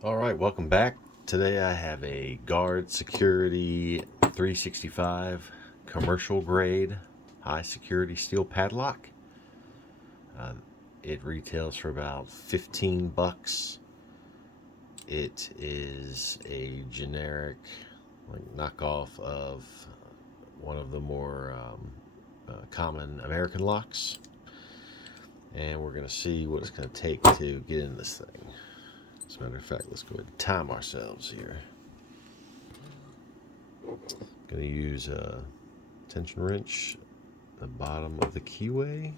All right, welcome back. Today I have a Guard Security 365 commercial grade high security steel padlock. Uh, it retails for about 15 bucks. It is a generic knockoff of one of the more common American locks. And we're going to see what it's going to take to get in this thing. As a matter of fact, let's go ahead and time ourselves here. Going to use a tension wrench at the bottom of the keyway.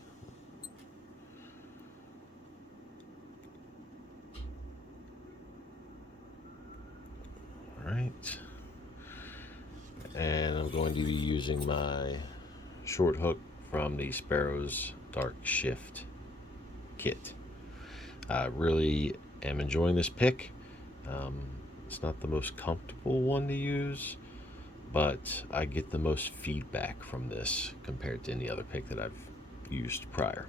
All right. And I'm going to be using my short hook from the Sparrows Dark Shift kit. I really am enjoying this pick. It's not the most comfortable one to use, but I get the most feedback from this compared to any other pick that I've used prior.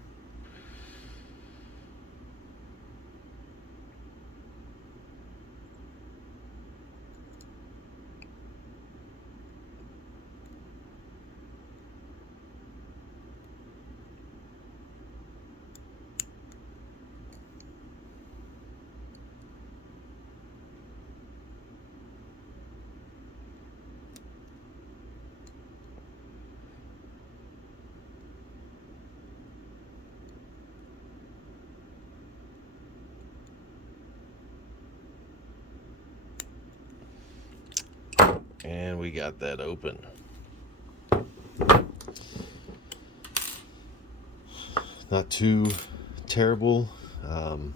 And we got that open. Not too terrible. The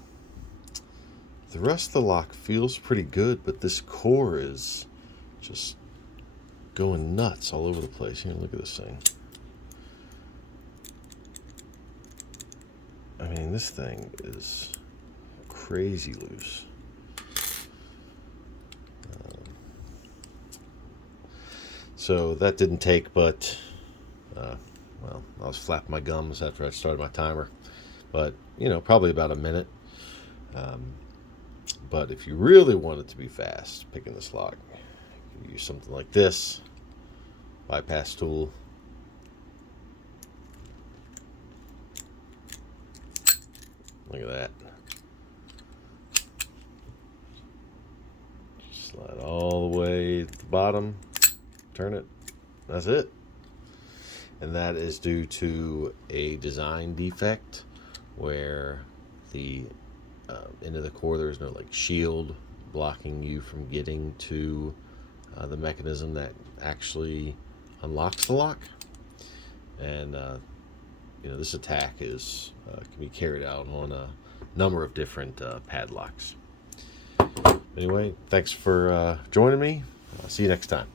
rest of the lock feels pretty good, but this core is just going nuts all over the place. Here, look at this thing. I mean, this thing is crazy loose. So that didn't take but, well, I was flapping my gums after I started my timer. But, probably about a minute. But if you really want it to be fast, picking this lock, you use something like this, bypass tool. Look at that. Slide all the way to the bottom, turn it, that's it. And that is due to a design defect where the end of the core, there's no shield blocking you from getting to the mechanism that actually unlocks the lock. And this attack is can be carried out on a number of different padlocks. Anyway, thanks for joining me. See you next time.